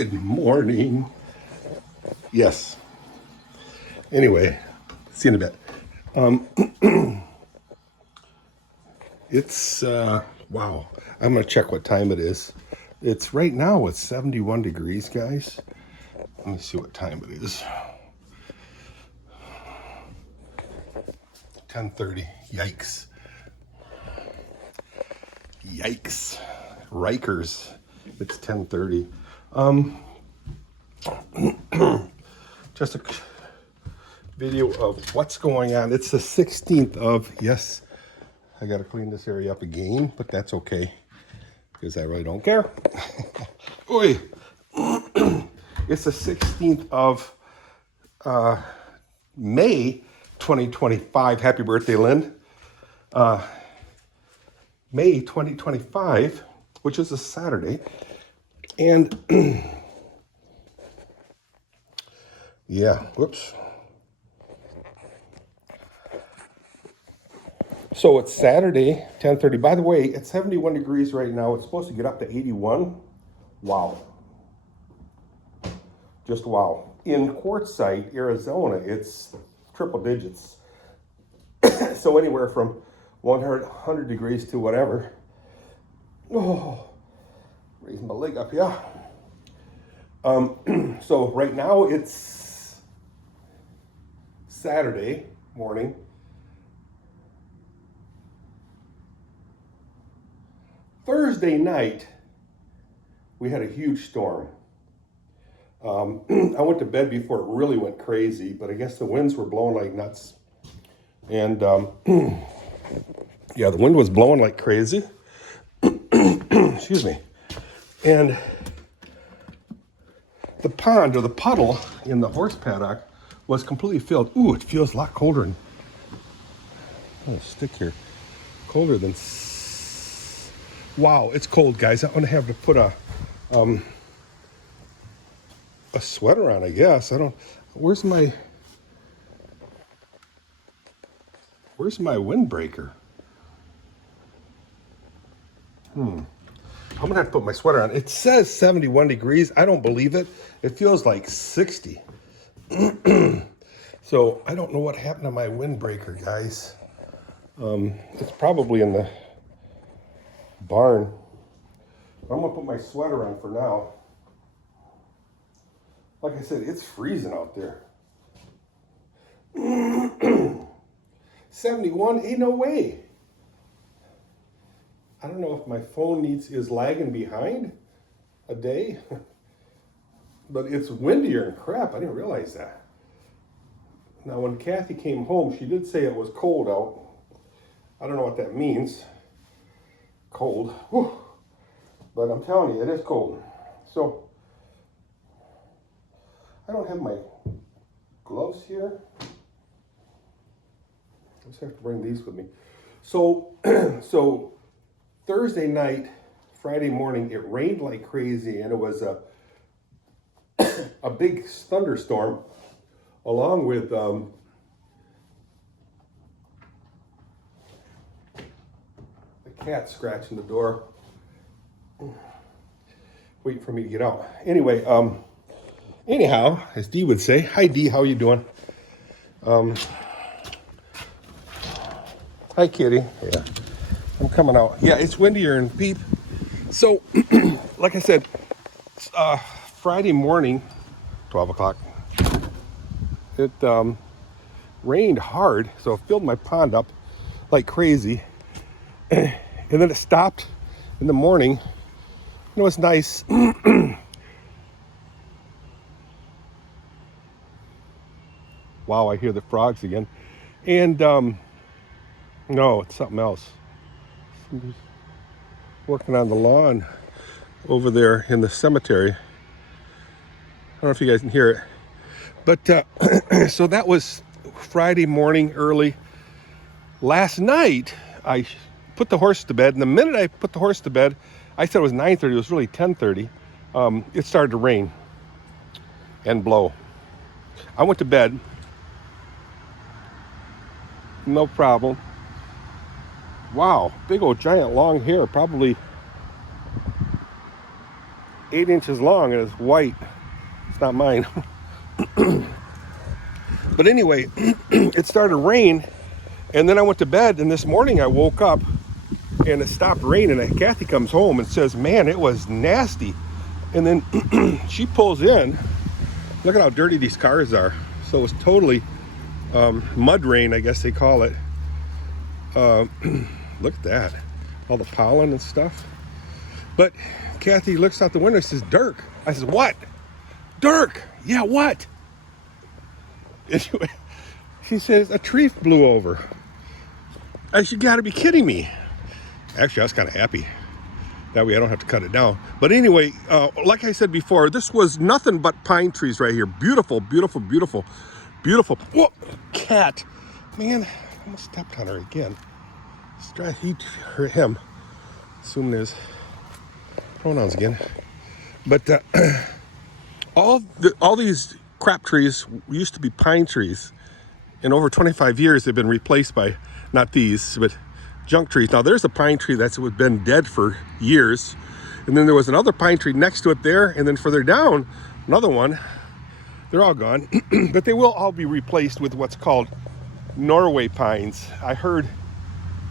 Good morning. Yes. Anyway, see you in a bit. It's wow. I'm gonna check what time it is. It's right now. It's 71 degrees, guys. Let me see what time it is. 10:30. Yikes. Yikes. Rikers. It's 10:30. Just a video of what's going on. It's the 16th of, yes, I got to clean this area up again, but that's okay because I really don't care. Oi. It's the 16th of May 2025. Happy birthday, Lynn. May 2025, which is a Saturday. And yeah, whoops. So it's Saturday, 10:30. By the way, it's 71 degrees right now. It's supposed to get up to 81. Wow. Just wow. In Quartzsite, Arizona, it's triple digits. So anywhere from 100 degrees to whatever. Oh, raise my leg up, yeah. So right now it's Saturday morning. Thursday night, we had a huge storm. I went to bed before it really went crazy, but I guess the winds were blowing like nuts. And yeah, the wind was blowing like crazy. Excuse me. And the pond or the puddle in the horse paddock was completely filled. Ooh, it feels a lot colder. Oh, stick here. Colder than. Wow, it's cold, guys. I'm gonna have to put a sweater on, I guess. I don't. Where's my windbreaker? I'm gonna have to put my sweater on. It says 71 degrees. I don't believe it. It feels like 60. So I don't know what happened to my windbreaker, guys. It's probably in the barn. I'm gonna put my sweater on for now. Like I said, it's freezing out there. 71? Ain't no way. I don't know if my phone is lagging behind a day, but it's windier and crap. I didn't realize that. Now, when Kathy came home, she did say it was cold out. I don't know what that means. Cold. Whew. But I'm telling you, it is cold. So, I don't have my gloves here. I just have to bring these with me. So, Thursday night, Friday morning, it rained like crazy, and it was a big thunderstorm, along with the cat scratching the door. Wait for me to get out. Anyway, anyhow, as Dee would say, hi Dee, how you doing? Hi kitty. Yeah, I'm coming out. Yeah, it's windier and beep. So, like I said, Friday morning, 12 o'clock, it rained hard, so it filled my pond up like crazy. And then it stopped in the morning. It was nice. Wow, I hear the frogs again. And no, it's something else. Somebody's working on the lawn over there in the cemetery. I don't know if you guys can hear it. But so that was Friday morning early. Last night, I put the horse to bed. And the minute I put the horse to bed, I said it was 9:30. It was really 10:30. It started to rain and blow. I went to bed. No problem. Wow, big old giant long hair. Probably 8 inches long and it's white. It's not mine. But anyway, it started to rain, and then I went to bed, and this morning I woke up and it stopped raining, and Kathy comes home and says, man, it was nasty. And then she pulls in. Look at how dirty these cars are. So it was totally mud rain, I guess they call it. Look at that, all the pollen and stuff. But Kathy looks out the window and says, Dirk. I says, what? Dirk, yeah, what? Anyway, she says, a tree blew over. I said, you gotta be kidding me. Actually, I was kind of happy. That way I don't have to cut it down. But anyway, like I said before, this was nothing but pine trees right here. Beautiful, beautiful, beautiful, beautiful. Whoa, cat. Man, I almost stepped on her again. He, her, him. Assuming his pronouns again. But all these crap trees used to be pine trees. In over 25 years, they've been replaced by, not these, but junk trees. Now there's a pine tree that's been dead for years, and then there was another pine tree next to it there, and then further down another one. They're all gone. But they will all be replaced with what's called Norway pines. I heard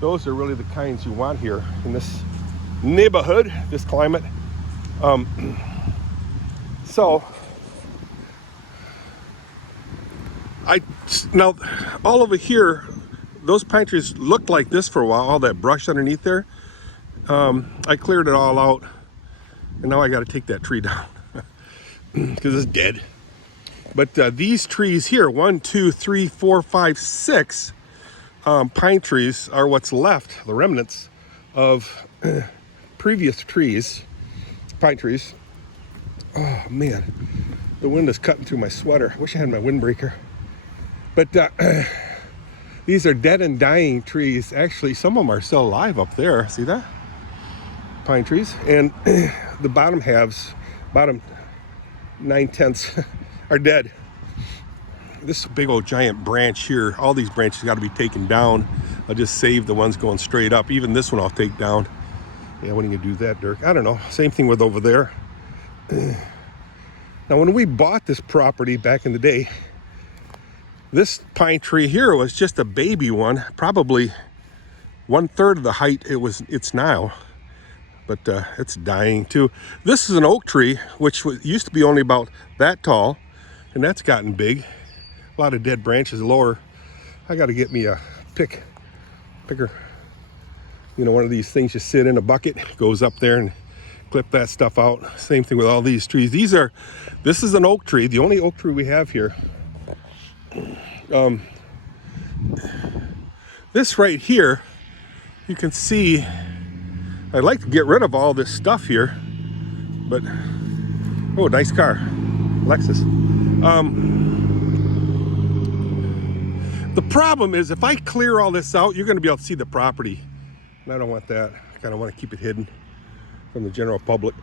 those are really the kinds you want here in this neighborhood, this climate. So now all over here, those pine trees looked like this for a while, all that brush underneath there. I cleared it all out, and now I got to take that tree down because it's dead. But these trees here, 1, 2, 3, 4, 5, 6 pine trees are what's left, the remnants of previous trees, pine trees. Oh man, the wind is cutting through my sweater. I wish I had my windbreaker. But these are dead and dying trees. Actually, some of them are still alive up there. See that? Pine trees. And the bottom halves, bottom 9/10 are dead. This big old giant branch here, all these branches got to be taken down. I'll just save the ones going straight up. Even this one I'll take down. Yeah, when are you gonna do that, Dirk? I don't know. Same thing with over there. Now, when we bought this property back in the day, this pine tree here was just a baby one, probably 1/3 of the height it's now, but it's dying too. This is an oak tree, which used to be only about that tall, and that's gotten big. A lot of dead branches lower. I got to get me a picker. You know, one of these things you sit in a bucket, goes up there and clip that stuff out. Same thing with all these trees. This is an oak tree, the only oak tree we have here. This right here, you can see, I'd like to get rid of all this stuff here, but, oh, nice car, Lexus. The problem is if I clear all this out, you're gonna be able to see the property. And I don't want that. I kind of want to keep it hidden from the general public.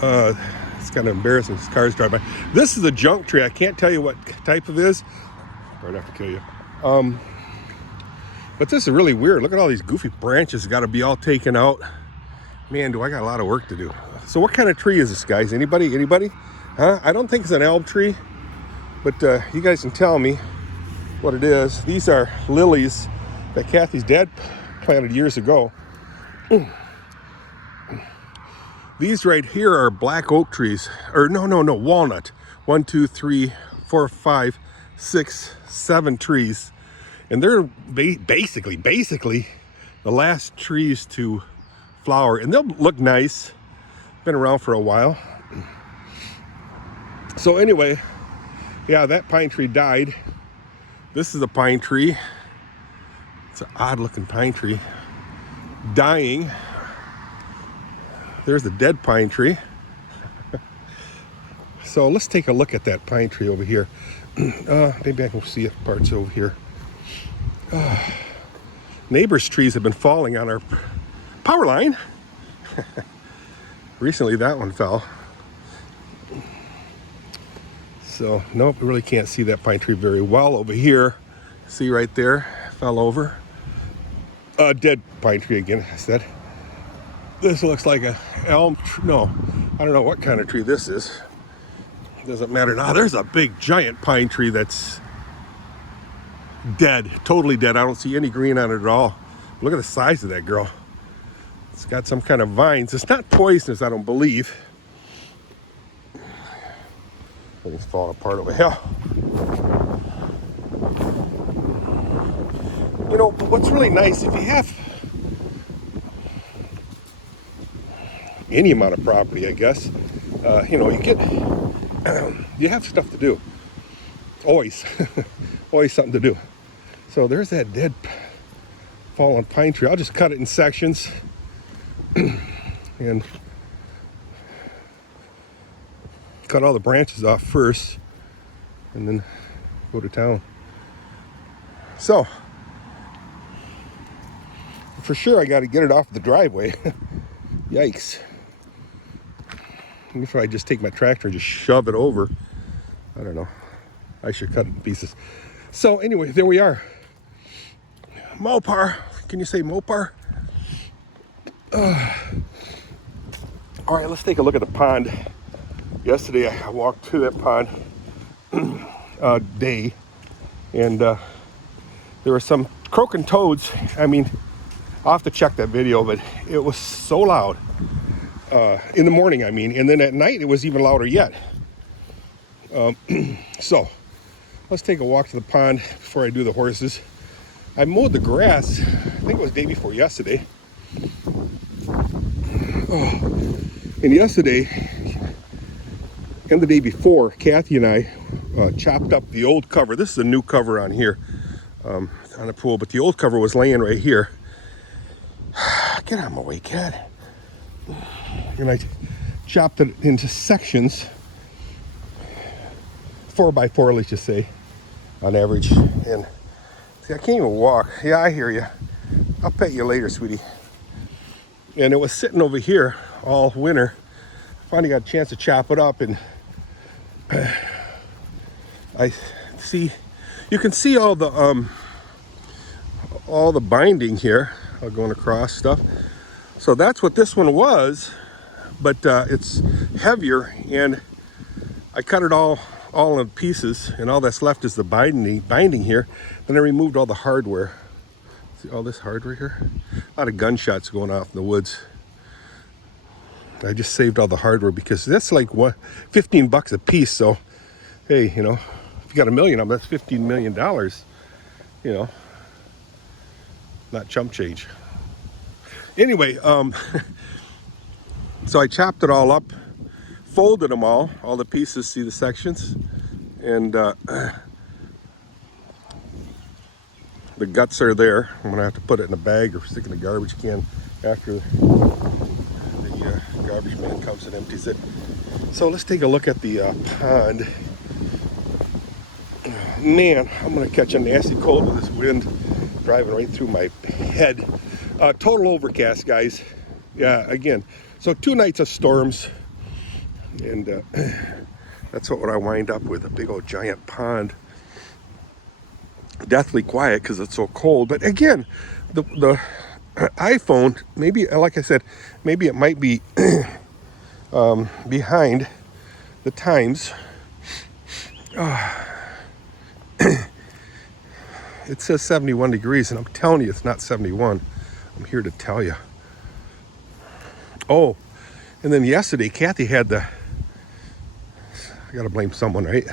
It's kind of embarrassing as cars drive by. This is a junk tree. I can't tell you what type it is. I'd have to kill you. But this is really weird. Look at all these goofy branches. Got to be all taken out. Man, do I got a lot of work to do. So what kind of tree is this, guys? Anybody? Huh? I don't think it's an elm tree, but you guys can tell me what it is. These are lilies that Kathy's dad planted years ago. These right here are black oak trees, or no, walnut. 1, 2, 3, 4, 5, 6, 7 trees, and they're basically the last trees to flower, and they'll look nice. Been around for a while. So anyway, yeah, that pine tree died. This is a pine tree. It's an odd looking pine tree. Dying. There's the dead pine tree. So let's take a look at that pine tree over here. Maybe I can see it parts over here. Neighbors' trees have been falling on our power line. Recently that one fell. So nope, we really can't see that pine tree very well over here. See right there, fell over. Dead pine tree again, I said. This looks like a elm tree. No, I don't know what kind of tree this is. It doesn't matter. Now, there's a big giant pine tree that's dead, totally dead. I don't see any green on it at all. Look at the size of that girl. It's got some kind of vines. It's not poisonous, I don't believe. Things falling apart over here. You know, but what's really nice, if you have any amount of property, I guess, you know, you have stuff to do. Always. Always something to do. So there's that dead fallen pine tree. I'll just cut it in sections and cut all the branches off first and then go to town. So for sure I got to get it off the driveway. Yikes. If I just take my tractor and just shove it over, I don't know. I should cut it in pieces. So anyway, there we are. Mopar. Can you say Mopar? All right, let's take a look at the pond. Yesterday I walked through that pond day, and there were some croaking toads. I mean, I'll have to check that video, but it was so loud in the morning, I mean, and then at night it was even louder yet. So let's take a walk to the pond before I do the horses. I mowed the grass, I think it was the day before yesterday. Oh. And yesterday and the day before, Kathy and I chopped up the old cover. This is a new cover on here, on the pool, but the old cover was laying right here. Get out of my way, cat. And I chopped it into sections, 4x4, let's just say, on average. And see, I can't even walk. Yeah, I hear you. I'll pet you later, sweetie. And it was sitting over here all winter. Finally got a chance to chop it up, and I see, you can see all the binding here, going across stuff. So that's what this one was, but it's heavier, and I cut it all in pieces, and all that's left is the binding here. Then I removed all the hardware. See all this hardware here? A lot of gunshots going off in the woods. I just saved all the hardware because that's like what, $15 a piece. So, hey, you know, if you got $1 million of them, that's $15 million. You know, not chump change. Anyway, so I chopped it all up, folded them all the pieces, see the sections, and the guts are there. I'm gonna have to put it in a bag or stick in a garbage can after the garbage man comes and empties it. So let's take a look at the pond. Man, I'm gonna catch a nasty cold with this wind driving right through my head. Total overcast, guys. Yeah, again, so 2 nights of storms, and that's what I wind up with, a big old giant pond. Deathly quiet because it's so cold. But again, the iPhone, maybe, like I said, maybe it might be behind the times. It says 71 degrees, and I'm telling you it's not 71. I'm here to tell you. Oh, and then yesterday, Kathy had I gotta blame someone, right?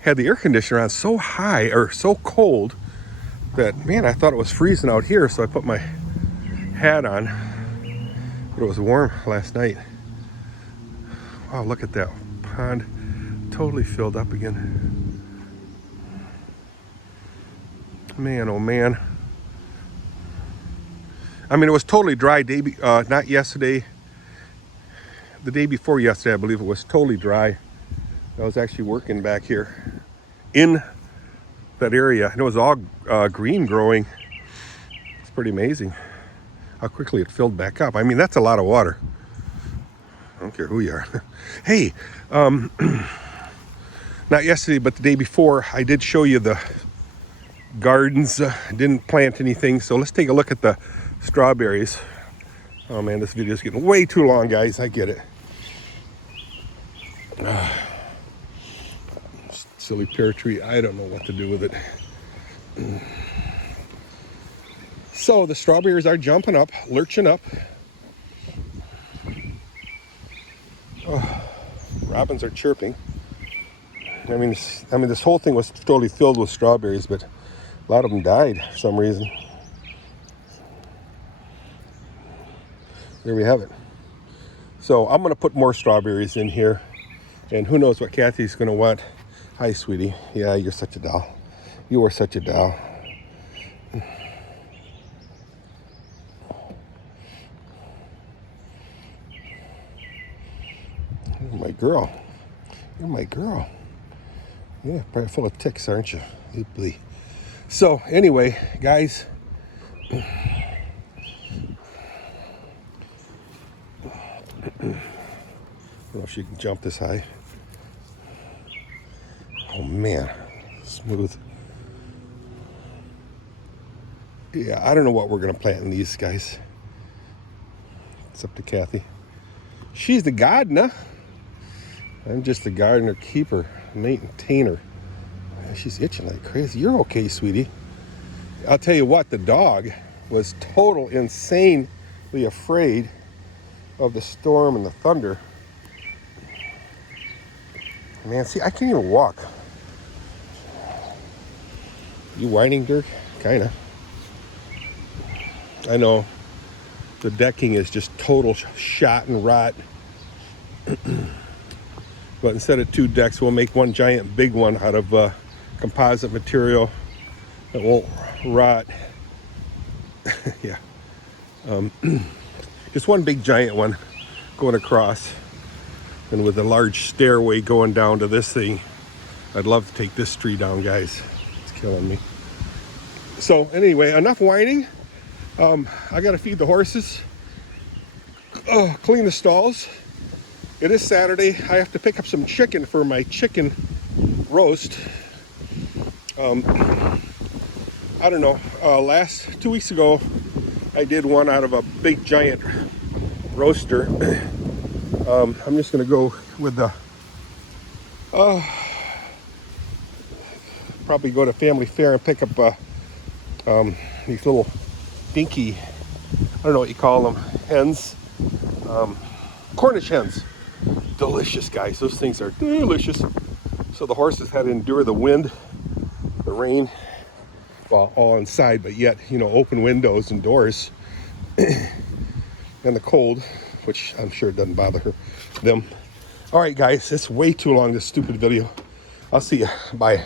Had the air conditioner on so high, or so cold, that, man, I thought it was freezing out here, so I put my hat on. But it was warm last night. Wow, look at that pond. Totally filled up again. Man, oh man. I mean, it was totally dry not yesterday. The day before yesterday, I believe it was totally dry. I was actually working back here in that area, and it was all green growing. It's pretty amazing how quickly it filled back up. I mean, that's a lot of water. I don't care who you are. Hey, not yesterday, but the day before, I did show you the gardens. Didn't plant anything, so let's take a look at the strawberries. Oh man, this video is getting way too long, guys. I get it. Silly pear tree. I don't know what to do with it. So the strawberries are jumping up, lurching up. Oh, robins are chirping. I mean, this whole thing was totally filled with strawberries, but a lot of them died for some reason. There we have it. So I'm going to put more strawberries in here, and who knows what Kathy's going to want. Hi, sweetie. Yeah, you're such a doll. You are such a doll. You're my girl. You're my girl. Yeah, probably full of ticks, aren't you? Ooply. So anyway, guys, I don't know if she can jump this high. Oh man, smooth. Yeah, I don't know what we're gonna plant in these, guys. It's up to Kathy. She's the gardener. I'm just the gardener keeper, maintainer. She's itching like crazy. You're okay, sweetie. I'll tell you what, the dog was total insanely afraid of the storm and the thunder. Man, see, I can't even walk. You whining, Dirk? Kinda. I know. The decking is just total shot and rot. But instead of 2 decks, we'll make one giant big one out of composite material that won't rot. Yeah. Just one big giant one going across, and with a large stairway going down to this thing. I'd love to take this tree down, guys. It's killing me. So anyway, enough whining. I gotta feed the horses, clean the stalls. It is Saturday. I have to pick up some chicken for my chicken roast. I don't know, 2 weeks ago, I did one out of a big giant roaster. I'm just gonna go with the, probably go to Family Fair and pick up these little dinky, I don't know what you call them, hens, Cornish hens. Delicious, guys. Those things are delicious. So the horses had to endure the wind, the rain, well, all inside, but yet, you know, open windows and doors, and the cold, which I'm sure doesn't bother them. All right, guys, it's way too long, this stupid video. I'll see you. Bye.